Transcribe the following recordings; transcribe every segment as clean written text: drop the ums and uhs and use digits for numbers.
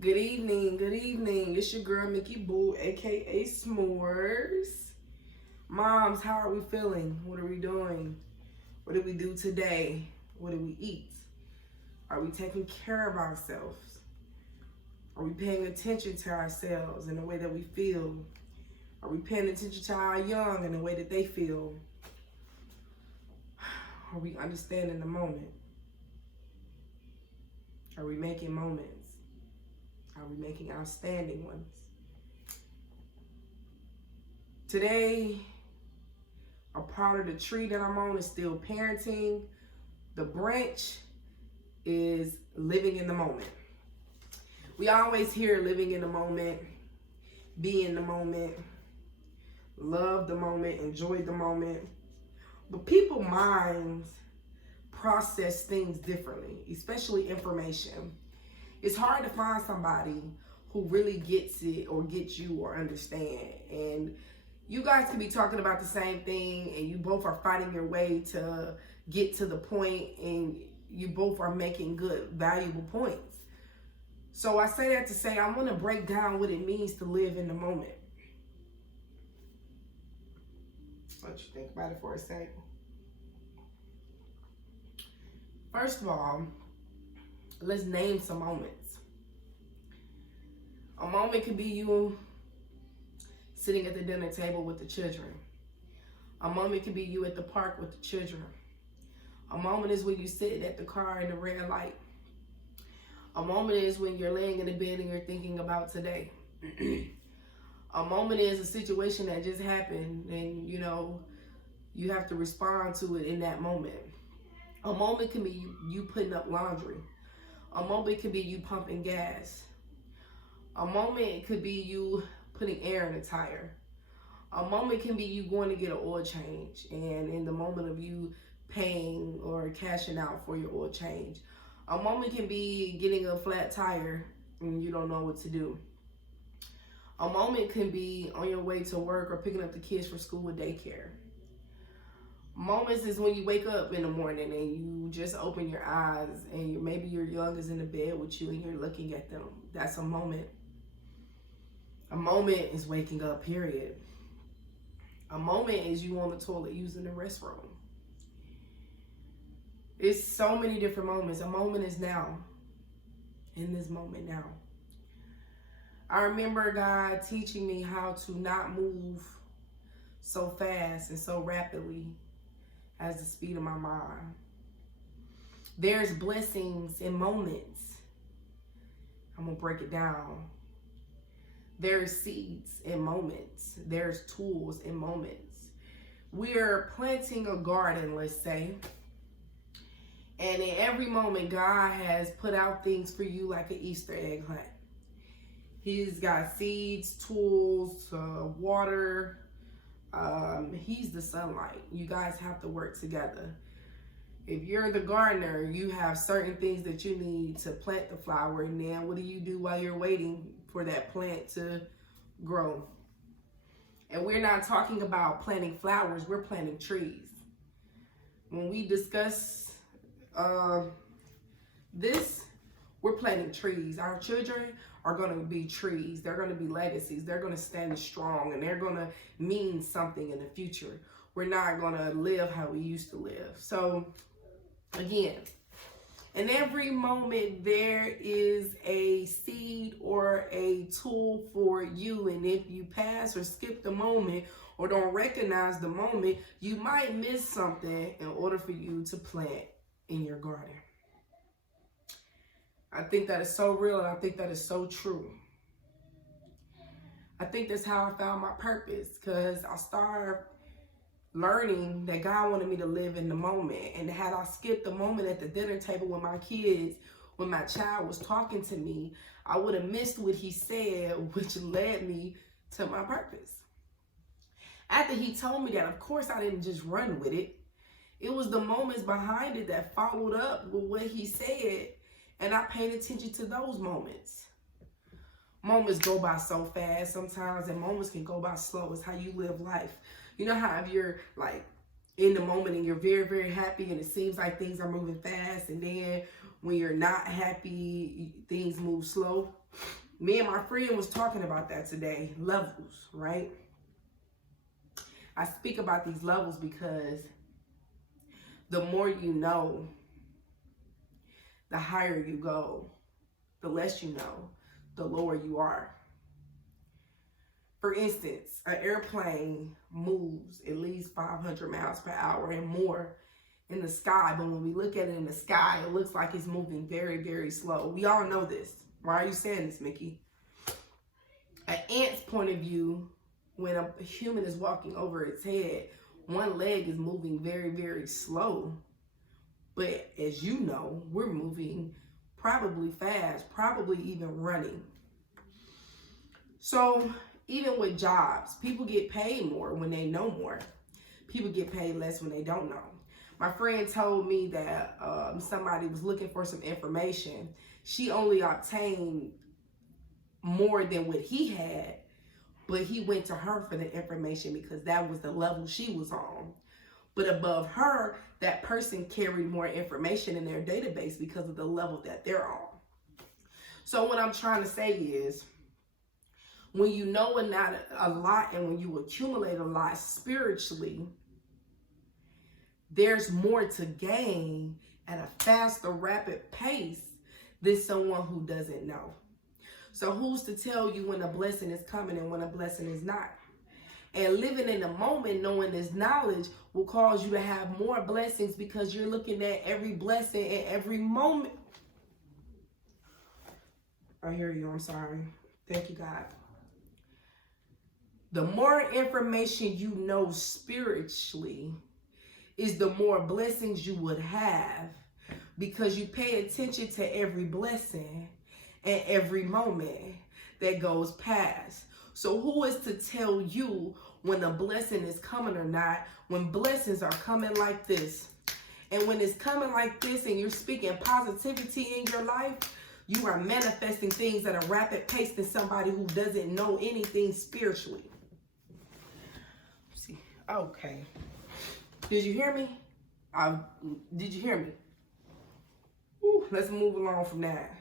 Good evening, good evening. It's your girl Mickey Boo, aka S'mores. Moms, how are we feeling? What are we doing? What did we do today? What did we eat? Are we taking care of ourselves? Are we paying attention to ourselves in the way that we feel? Are we paying attention to our young in the way that they feel? Are we understanding the moment? Are we making moments? Are we making outstanding ones? Today, a part of the tree that I'm on is still parenting. The branch is living in the moment. We always hear living in the moment, be in the moment, love the moment, enjoy the moment. But people's minds process things differently, especially information. It's hard to find somebody who really gets it or gets you or understand. And you guys can be talking about the same thing and you both are fighting your way to get to the point and you both are making good, valuable points. So I say that to say I want to break down what it means to live in the moment. Let you think about it for a second. First of all, let's name some moments. A moment could be you sitting at the dinner table with the children. A moment could be you at the park with the children. A moment is when you're sitting at the car in the red light. A moment is when you're laying in the bed and you're thinking about today. A moment is a situation that just happened and you have to respond to it in that moment. A moment can be you putting up laundry. A moment could be you pumping gas. A moment could be you putting air in a tire. A moment can be you going to get an oil change and in the moment of you paying or cashing out for your oil change. A moment can be getting a flat tire and you don't know what to do. A moment can be on your way to work or picking up the kids for school or daycare. Moments is when you wake up in the morning and you just open your eyes and maybe your young is in the bed with you and you're looking at them. That's a moment. A moment is waking up, period. A moment is you on the toilet using the restroom. It's so many different moments. A moment is now. In this moment now. I remember God teaching me how to not move so fast and so rapidly as the speed of my mind. There's blessings in moments. I'm going to break it down. There's seeds in moments. There's tools in moments. We're planting a garden, let's say. And in every moment, God has put out things for you like an Easter egg hunt. He's got seeds, tools, water. He's the sunlight. You guys have to work together. If you're the gardener, you have certain things that you need to plant the flower, and then what do you do while you're waiting for that plant to grow? And we're not talking about planting flowers, we're planting trees. When we discuss this, we're planting trees. Our children are going to be trees. They're going to be legacies. They're going to stand strong and they're going to mean something in the future. We're not going to live how we used to live. So again, in every moment there is a seed or a tool for you. And if you pass or skip the moment or don't recognize the moment, you might miss something in order for you to plant in your garden. I think that is so real and I think that is so true. I think that's how I found my purpose, because I started learning that God wanted me to live in the moment. And had I skipped the moment at the dinner table with my kids, when my child was talking to me, I would have missed what he said, which led me to my purpose. After he told me that, of course, I didn't just run with it. It was the moments behind it that followed up with what he said. And I paid attention to those moments. Moments go by so fast sometimes, and moments can go by slow. It's how you live life. You know how if you're like in the moment and you're very, very happy and it seems like things are moving fast, and then when you're not happy, things move slow. Me and my friend was talking about that today. Levels, right? I speak about these levels because the more you know, the higher you go. The less you know, the lower you are. For instance, an airplane moves at least 500 miles per hour and more in the sky, but when we look at it in the sky, it looks like it's moving very, very slow. We all know this. Why are you saying this, Mickey? An ant's point of view, when a human is walking over its head, one leg is moving very, very slow. But as you know, we're moving probably fast, probably even running. So even with jobs, people get paid more when they know more. People get paid less when they don't know. My friend told me that somebody was looking for some information. She only obtained more than what he had, but he went to her for the information because that was the level she was on. But above her, that person carried more information in their database because of the level that they're on. So what I'm trying to say is, when you know a lot and when you accumulate a lot spiritually, there's more to gain at a faster, rapid pace than someone who doesn't know. So who's to tell you when a blessing is coming and when a blessing is not? And living in the moment, knowing this knowledge will cause you to have more blessings because you're looking at every blessing in every moment. I hear you. I'm sorry. Thank you, God. The more information you know spiritually is the more blessings you would have because you pay attention to every blessing and every moment that goes past. So who is to tell you when a blessing is coming or not, when blessings are coming like this? And when it's coming like this and you're speaking positivity in your life, you are manifesting things at a rapid pace than somebody who doesn't know anything spiritually. See, okay. Did you hear me? Did you hear me? Whew, let's move along from that.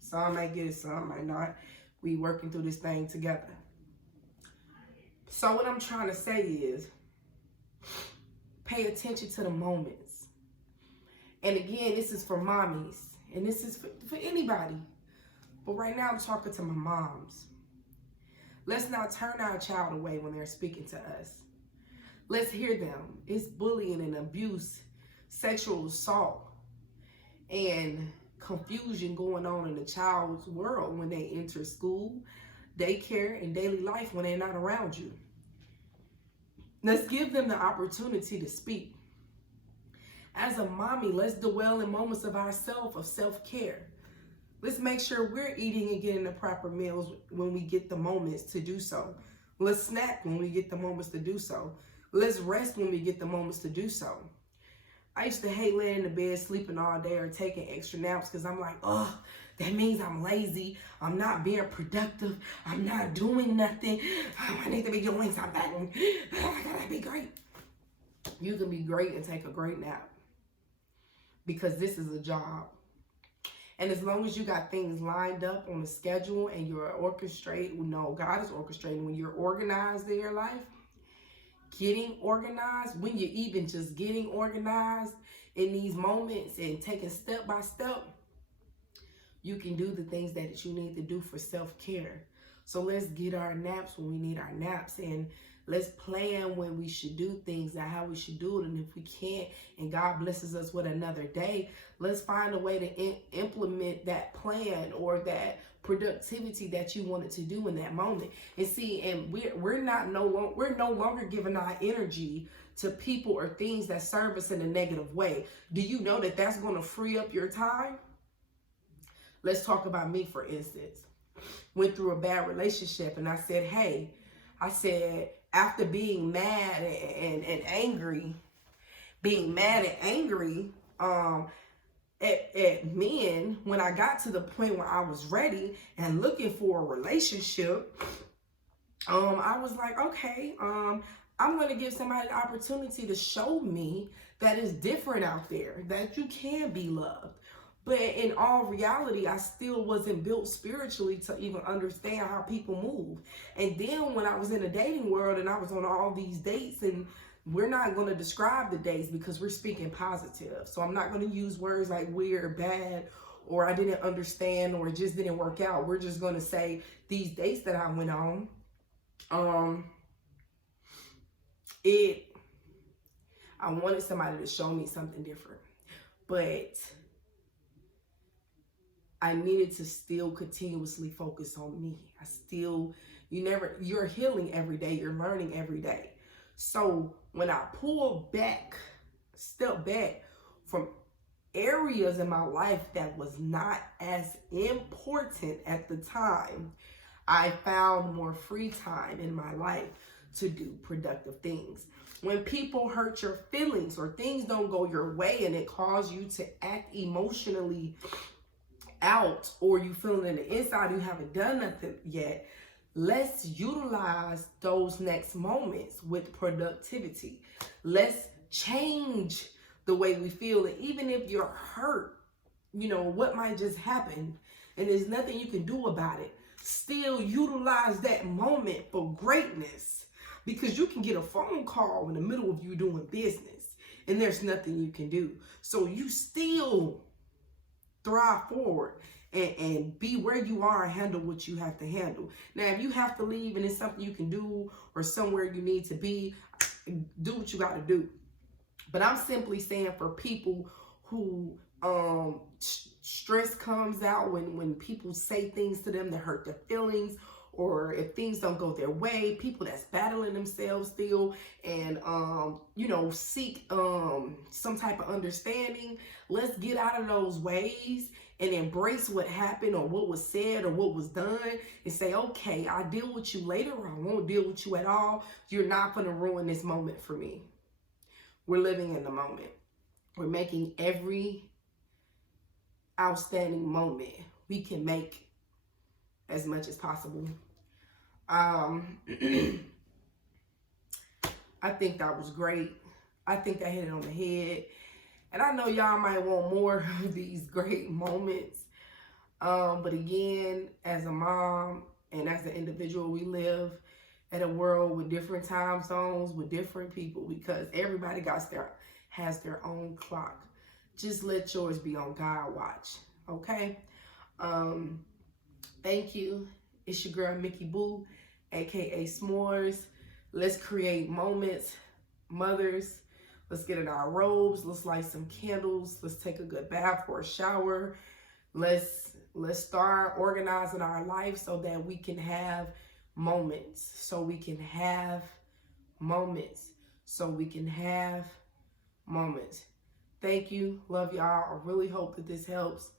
Some might get it, some might not. We working through this thing together. So what I'm trying to say is, pay attention to the moments. And again, this is for mommies. And this is for anybody. But right now I'm talking to my moms. Let's not turn our child away when they're speaking to us. Let's hear them. It's bullying and abuse, sexual assault, and confusion going on in the child's world when they enter school, daycare, and daily life when they're not around you. Let's give them the opportunity to speak. As a mommy, let's dwell in moments of ourselves, of self-care. Let's make sure we're eating and getting the proper meals when we get the moments to do so. Let's snack when we get the moments to do so. Let's rest when we get the moments to do so. I used to hate laying in the bed, sleeping all day or taking extra naps because I'm like, oh, that means I'm lazy. I'm not being productive. I'm not doing nothing. I need to be doing something. I gotta be great. You can be great and take a great nap because this is a job. And as long as you got things lined up on the schedule and you're orchestrated, God is orchestrating. When you're organized in your life, getting organized, when you're even just getting organized in these moments and taking step by step, you can do the things that you need to do for self-care. So let's get our naps when we need our naps, and let's plan when we should do things and how we should do it. And if we can't, and God blesses us with another day, let's find a way to implement that plan or that productivity that you wanted to do in that moment. And see, and we're no longer giving our energy to people or things that serve us in a negative way. Do you know that that's going to free up your time? Let's talk about me, for instance. Went through a bad relationship, and I said, after being mad and angry, at men, when I got to the point where I was ready and looking for a relationship, I was like, okay, I'm going to give somebody the opportunity to show me that it's different out there, that you can be loved. But in all reality, I still wasn't built spiritually to even understand how people move. And then when I was in the dating world and I was on all these dates, and we're not going to describe the dates because we're speaking positive. So I'm not going to use words like weird, bad, or I didn't understand, or it just didn't work out. We're just going to say these dates that I went on, I wanted somebody to show me something different. But I needed to still continuously focus on me. You're healing every day. You're learning every day. So when I step back from areas in my life that was not as important at the time, I found more free time in my life to do productive things. When people hurt your feelings or things don't go your way and it causes you to act emotionally out, or you feeling in the inside you haven't done nothing yet, let's utilize those next moments with productivity. Let's change the way we feel. And even if you're hurt, what might just happen and there's nothing you can do about it, still utilize that moment for greatness, because you can get a phone call in the middle of you doing business and there's nothing you can do. So you still thrive forward and be where you are and handle what you have to handle. Now, if you have to leave and it's something you can do or somewhere you need to be, do what you got to do. But I'm simply saying for people who stress comes out when people say things to them that hurt their feelings, or if things don't go their way, people that's battling themselves still and seek some type of understanding. Let's get out of those ways and embrace what happened or what was said or what was done, and say, okay, I'll deal with you later, or I won't deal with you at all. You're not going to ruin this moment for me. We're living in the moment. We're making every outstanding moment we can make as much as possible. I think that was great. I think I hit it on the head. And I know y'all might want more of these great moments. But again, as a mom and as an individual, we live in a world with different time zones, with different people, because everybody has their own clock. Just let yours be on God watch, okay? Thank you. It's your girl, Mickey Boo, aka S'mores. Let's create moments. Mothers, let's get in our robes. Let's light some candles. Let's take a good bath or a shower. Let's start organizing our life so that we can have moments. So we can have moments. Thank you. Love y'all. I really hope that this helps.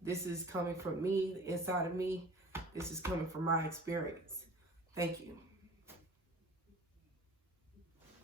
This is coming from me, the inside of me. This is coming from my experience. Thank you.